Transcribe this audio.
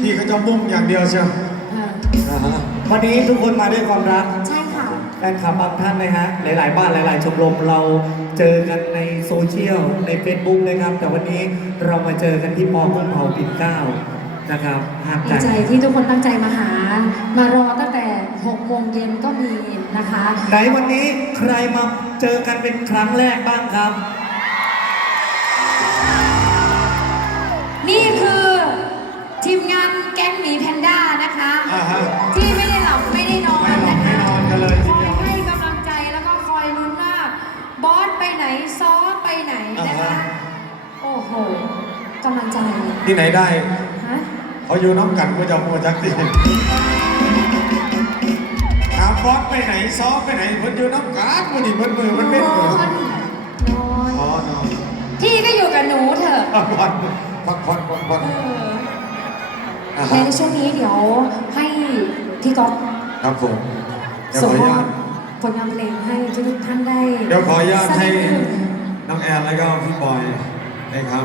พี่เขาจะมุ่งอย่างเดียวเชียวอ่าวันนี้ทุกคนมาด้วยความรัก ใช่ค่ะ แฟนคลับบางท่านนะฮะ หลายๆ บ้านหลาย ๆ ชมรมเราเจอกันในโซเชียลใน Facebook นะครับ แต่วันนี้เรามาเจอกันที่ปอกุ้งเผาปิ่นเกล้านะครับห่างดีจากใจที่ทุกคนตั้งใจมาหา มารอตั้งแต่6โมงเย็นก็มีนะคะ ไหนวันนี้ใครมาเจอกันเป็นครั้งแรกบ้างครับ ฮะที่ไม่ได้หลับไม่ได้นอนไม่หลับนะคะไม่นอนกันเลยทีคอเดียยวให้กำลังใจแล้วก็คอยลุ้นว่าบอสไปไหนซ้อไปไหนนะคะอ่าฮะ โอ้โหกำลังใจที่ไหนได้ฮะเขาอยู่น้ำกันก็จะมัวจักตีถามบอสไปไหนซ้อมไปไหนมันอยู่น้ำกันมันนี่มันมือมันเป็นนมืออนนอนอ๋อนอนพี่ก็อยู่กับหนูเถอะ พักผ่อนพักผ่อนพักผ่อนเออ อ่าในฮะ ช่วงนี้เดี๋ยวให้ พี่ก๊อฟครับผมเดี๋ยวส่ขงออนุมอญาบตผลงานเพลงให้ทุกๆท่านได้เดี๋ยวขออนุญาตให้สักนิดนึงน้องแอนแล้วก็พี่บอยนะครับ